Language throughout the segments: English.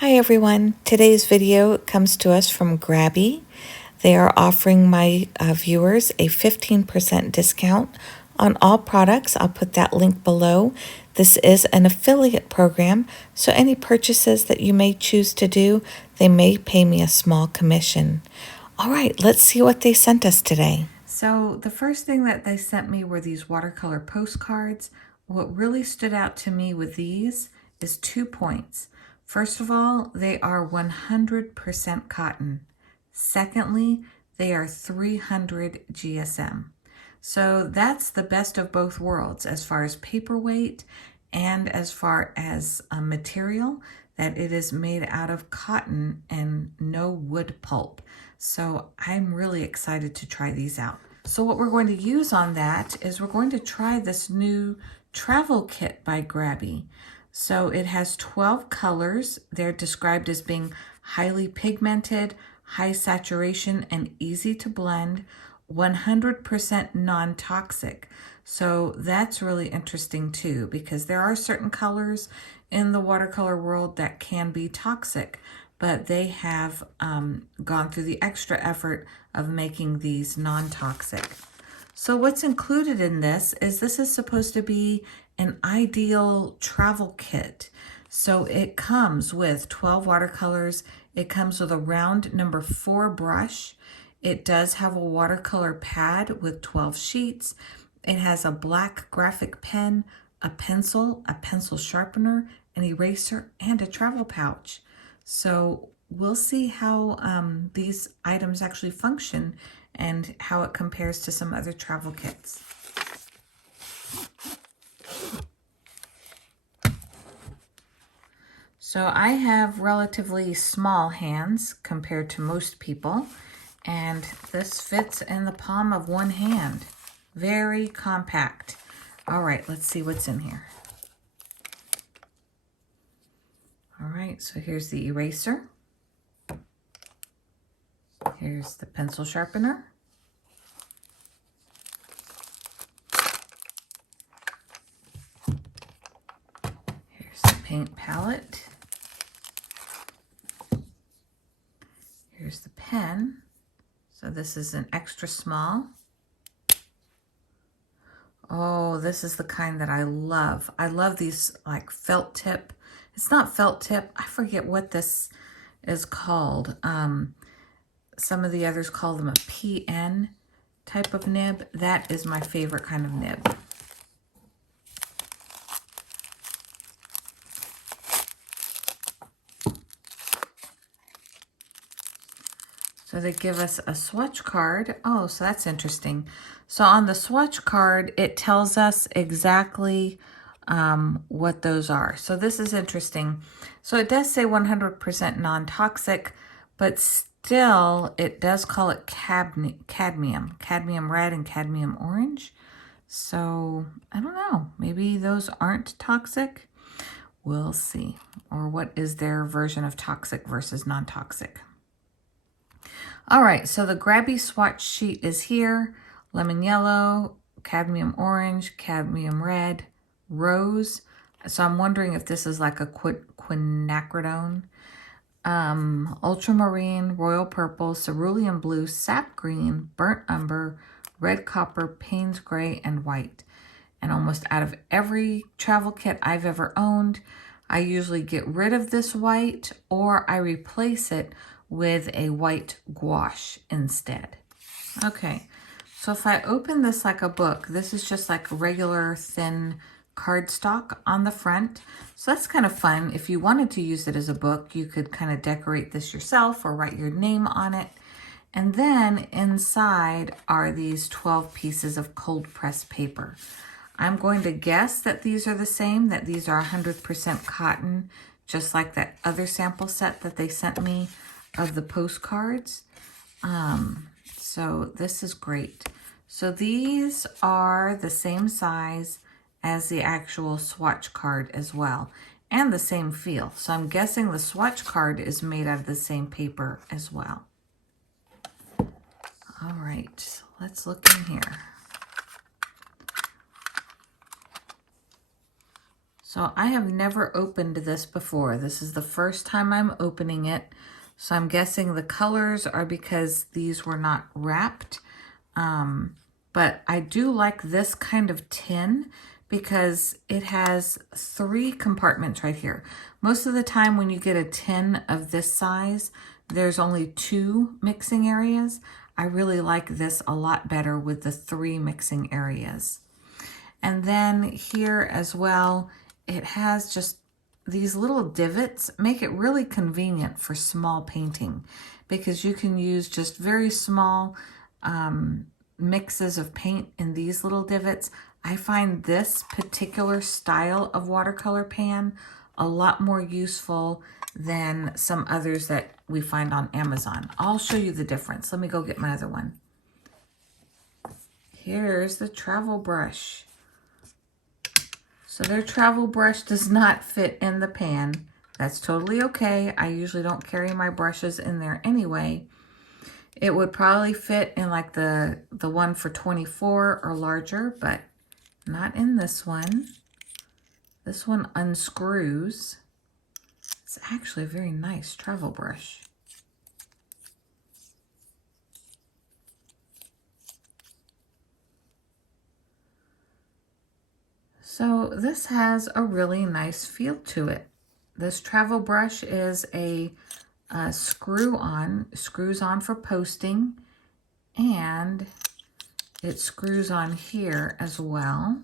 Hi everyone. Today's video comes to us from Grabby. They are offering my viewers a 15% discount on all products. I'll put that link below. This is an affiliate program, so any purchases that you may choose to do, they may pay me a small commission. All right, let's see what they sent us today. So the first thing that they sent me were these watercolor postcards. What really stood out to me with these is 2 points. First of all, they are 100% cotton. Secondly, they are 300 GSM. So that's the best of both worlds as far as paperweight and as far as material, that it is made out of cotton and no wood pulp. So I'm really excited to try these out. So what we're going to use on that is we're going to try this new travel kit by Grabby. So it has 12 colors. They're described as being highly pigmented, high saturation, and easy to blend, 100% non-toxic. So that's really interesting too, because there are certain colors in the watercolor world that can be toxic, but they have gone through the extra effort of making these non-toxic. So what's included in this is supposed to be an ideal travel kit. So it comes with 12 watercolors. It comes with a round number 4 brush. It does have a watercolor pad with 12 sheets. It has a black graphic pen, a pencil sharpener, an eraser, and a travel pouch. So we'll see how these items actually function and how it compares to some other travel kits. So I have relatively small hands compared to most people, and this fits in the palm of one hand. Very compact. All right, let's see what's in here. All right, so here's the eraser. Here's the pencil sharpener. Here's the paint palette. Here's the pen. So this is an extra small. Oh, this is the kind that I love. I love these like felt tip. It's not felt tip. I forget what this is called. Some of the others call them a PN type of nib. That is my favorite kind of nib. So they give us a swatch card. Oh, so that's interesting. So on the swatch card, it tells us exactly what those are. So this is interesting. So it does say 100% non-toxic, but still it does call it cadmium red and cadmium orange. So I don't know, maybe those aren't toxic. We'll see. Or what is their version of toxic versus non-toxic? All right, so the Grabby swatch sheet is here. Lemon yellow, cadmium orange, cadmium red, rose. So I'm wondering if this is like a quinacridone. Ultramarine, royal purple, cerulean blue, sap green, burnt umber, red copper, Payne's gray, and white. And almost out of every travel kit I've ever owned, I usually get rid of this white or I replace it with a white gouache instead. Okay, so if I open this like a book, this is just like regular thin cardstock on the front. So that's kind of fun. If you wanted to use it as a book, you could kind of decorate this yourself or write your name on it. And then inside are these 12 pieces of cold pressed paper. I'm going to guess that these are the same, that these are 100% cotton, just like that other sample set that they sent me of the postcards. So this is great. So these are the same size as the actual swatch card as well, and the same feel. So I'm guessing the swatch card is made out of the same paper as well. All right, let's look in here. So I have never opened this before. This is the first time I'm opening it. So I'm guessing the colors are because these were not wrapped. But I do like this kind of tin because it has 3 compartments right here. Most of the time when you get a tin of this size, there's only 2 mixing areas. I really like this a lot better with the 3 mixing areas. And then here as well, it has just these little divots, make it really convenient for small painting because you can use just very small mixes of paint in these little divots. I find this particular style of watercolor pan a lot more useful than some others that we find on Amazon. I'll show you the difference. Let me go get my other one. Here's the travel brush. So their travel brush does not fit in the pan. That's totally okay. I usually don't carry my brushes in there anyway. It would probably fit in like the one for 24 or larger, but not in this one. This one unscrews. It's actually a very nice travel brush. So this has a really nice feel to it. This travel brush is a screws on for posting, and it screws on here as well.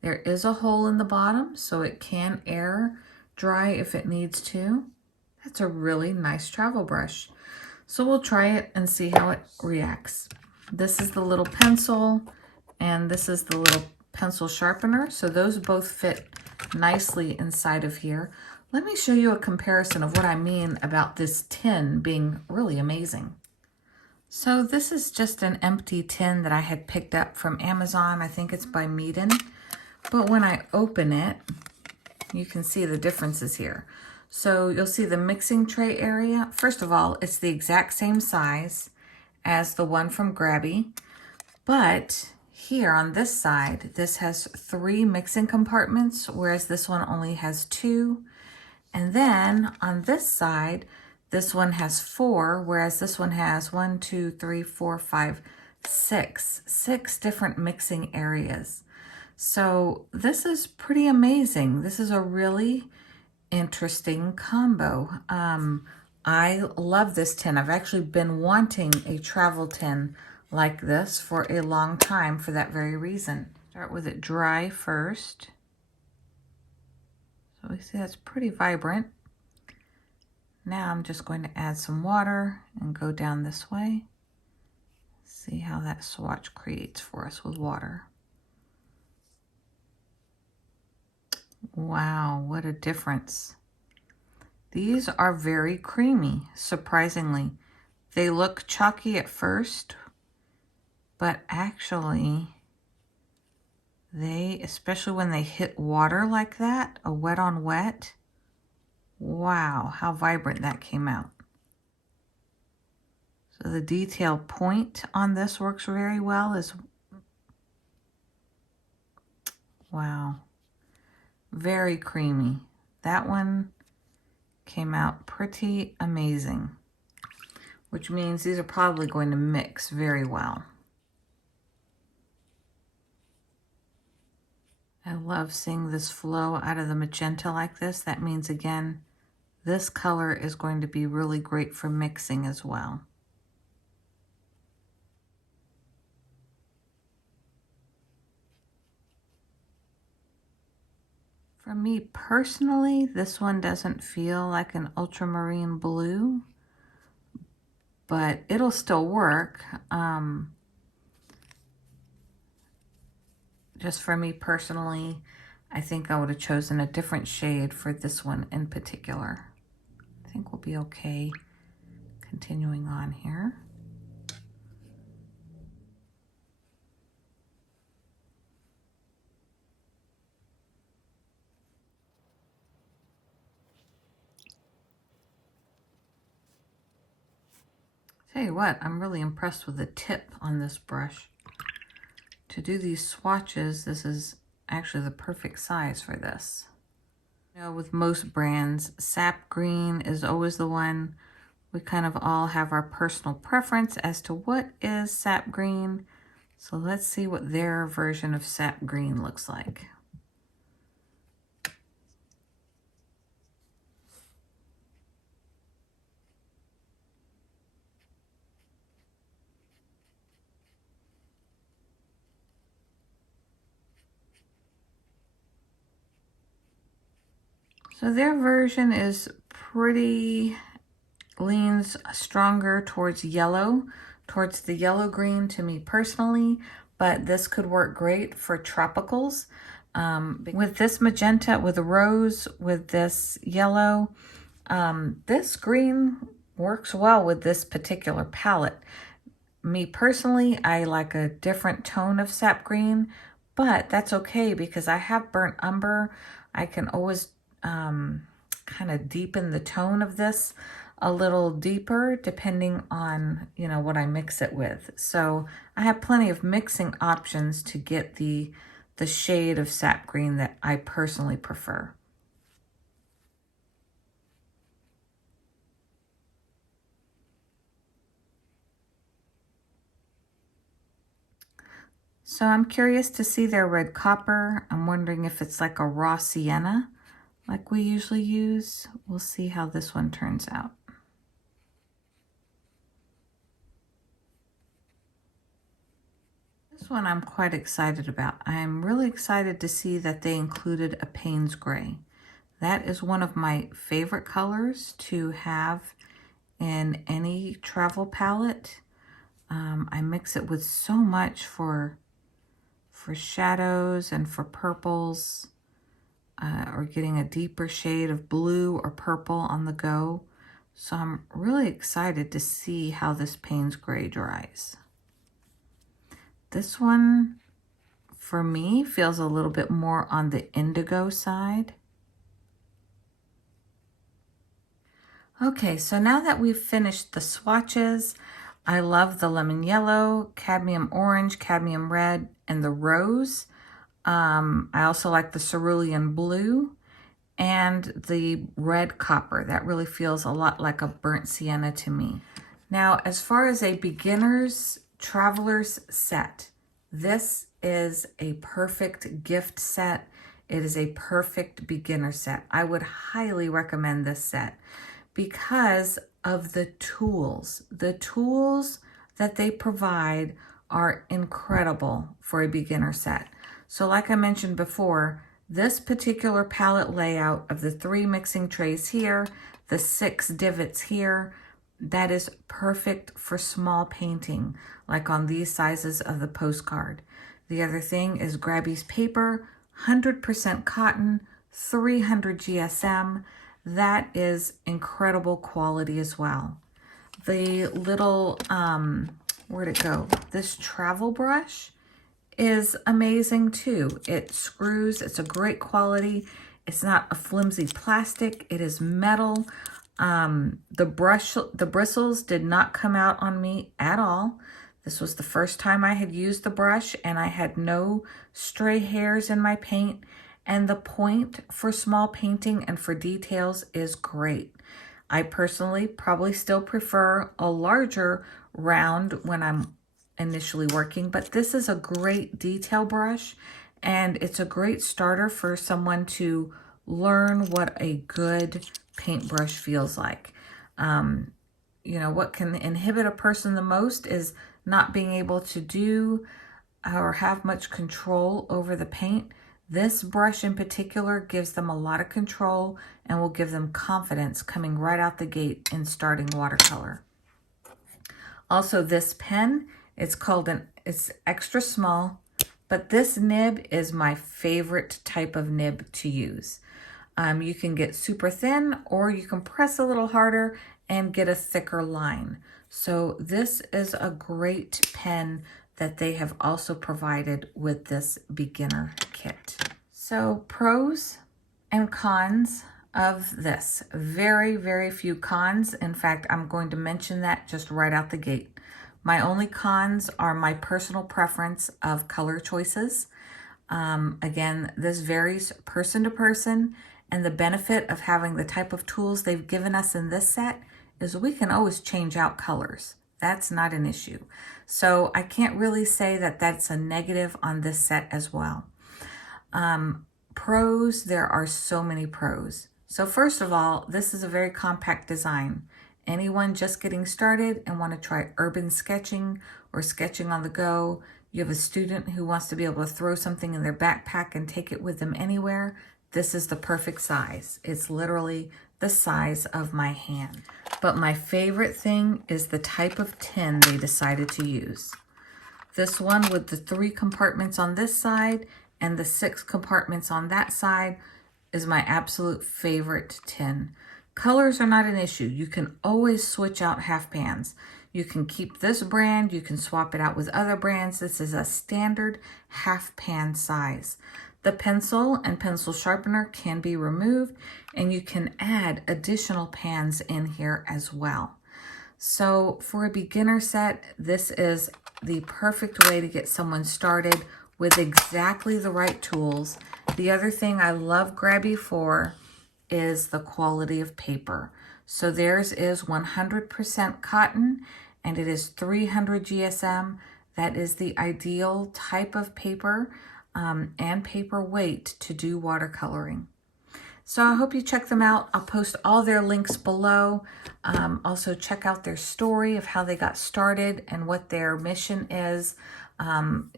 There is a hole in the bottom so it can air dry if it needs to. That's a really nice travel brush. So we'll try it and see how it reacts. This is the little pencil and this is the little pencil sharpener. So those both fit nicely inside of here. Let me show you a comparison of what I mean about this tin being really amazing. So this is just an empty tin that I had picked up from Amazon. I think it's by Meeden. But when I open it, you can see the differences here. So you'll see the mixing tray area. First of all, it's the exact same size as the one from Grabby, but here on this side, this has 3 mixing compartments, whereas this one only has 2. And then on this side, this one has 4, whereas this one has 1, 2, 3, 4, 5, 6. 6 different mixing areas. So this is pretty amazing. This is a really interesting combo. I love this tin. I've actually been wanting a travel tin like this for a long time for that very reason. Start with it dry first. So we see that's pretty vibrant. Now I'm just going to add some water and go down this way. See how that swatch creates for us with water. Wow, what a difference. These are very creamy, surprisingly. They look chalky at first, but actually they, especially when they hit water like that, a wet on wet, wow, how vibrant that came out. So the detail point on this works very well wow, very creamy. That one came out pretty amazing, which means these are probably going to mix very well. I love seeing this flow out of the magenta like this. That means, again, this color is going to be really great for mixing as well. For me personally, this one doesn't feel like an ultramarine blue, but it'll still work. Just for me personally, I think I would have chosen a different shade for this one in particular. I think we'll be okay continuing on here. Tell you what, I'm really impressed with the tip on this brush. To do these swatches, this is actually the perfect size for this. You know, with most brands, sap green is always the one. We kind of all have our personal preference as to what is sap green. So let's see what their version of sap green looks like. So their version is pretty, leans stronger towards yellow, towards the yellow green to me personally, but this could work great for tropicals. With this magenta, with a rose, with this yellow, this green works well with this particular palette. Me personally, I like a different tone of sap green, but that's okay because I have burnt umber. I can always kind of deepen the tone of this a little deeper depending on, you know, what I mix it with. So I have plenty of mixing options to get the shade of sap green that I personally prefer. So I'm curious to see their red copper. I'm wondering if it's like a raw sienna like we usually use. We'll see how this one turns out. This one I'm quite excited about. I'm really excited to see that they included a Payne's Gray. That is one of my favorite colors to have in any travel palette. I mix it with so much for shadows and for purples, or getting a deeper shade of blue or purple on the go. So I'm really excited to see how this Payne's Gray dries. This one, for me, feels a little bit more on the indigo side. Okay, so now that we've finished the swatches, I love the lemon yellow, cadmium orange, cadmium red, and the rose. I also like the cerulean blue and the red copper. That really feels a lot like a burnt sienna to me. Now, as far as a beginner's traveler's set, this is a perfect gift set. It is a perfect beginner set. I would highly recommend this set because of the tools. The tools that they provide are incredible for a beginner set. So like I mentioned before, this particular palette layout of the 3 mixing trays here, the 6 divots here, that is perfect for small painting, like on these sizes of the postcard. The other thing is Grabby's paper, 100% cotton, 300 GSM. That is incredible quality as well. The little, where'd it go? This travel brush is amazing too. It screws, it's a great quality. It's not a flimsy plastic, it is metal. The bristles did not come out on me at all. This was the first time I had used the brush and I had no stray hairs in my paint. And the point for small painting and for details is great. I personally probably still prefer a larger round when I'm initially working, but this is a great detail brush and it's a great starter for someone to learn what a good paintbrush feels like. You know, what can inhibit a person the most is not being able to do or have much control over the paint. This brush in particular gives them a lot of control and will give them confidence coming right out the gate in starting watercolor. Also, this pen, it's extra small, but this nib is my favorite type of nib to use. You can get super thin or you can press a little harder and get a thicker line. So this is a great pen that they have also provided with this beginner kit. So pros and cons of this. Very, very few cons. In fact, I'm going to mention that just right out the gate. My only cons are my personal preference of color choices. Again, this varies person to person, and the benefit of having the type of tools they've given us in this set is we can always change out colors. That's not an issue. So I can't really say that that's a negative on this set as well. Pros, there are so many pros. So first of all, this is a very compact design. Anyone just getting started and want to try urban sketching or sketching on the go, you have a student who wants to be able to throw something in their backpack and take it with them anywhere, this is the perfect size. It's literally the size of my hand. But my favorite thing is the type of tin they decided to use. This one with the 3 compartments on this side and the 6 compartments on that side is my absolute favorite tin. Colors are not an issue. You can always switch out half pans. You can keep this brand, you can swap it out with other brands. This is a standard half pan size. The pencil and pencil sharpener can be removed, and you can add additional pans in here as well. So for a beginner set, this is the perfect way to get someone started with exactly the right tools. The other thing I love Grabby for is the quality of paper. So theirs is 100% cotton, and it is 300 GSM. That is the ideal type of paper and paper weight to do watercoloring. So I hope you check them out. I'll post all their links below. Also check out their story of how they got started and what their mission is.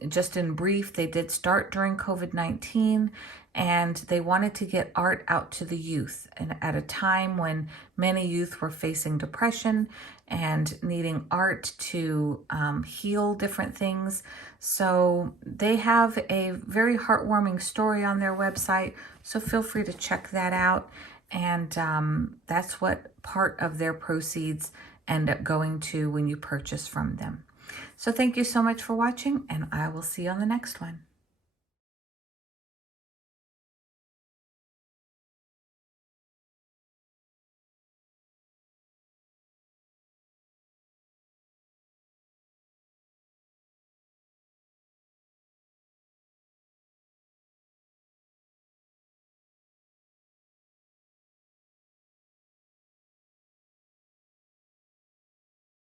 Just in brief, they did start during COVID-19, and they wanted to get art out to the youth, and at a time when many youth were facing depression and needing art to heal different things. So they have a very heartwarming story on their website, so feel free to check that out. And that's what part of their proceeds end up going to when you purchase from them. So thank you so much for watching, and I will see you on the next one.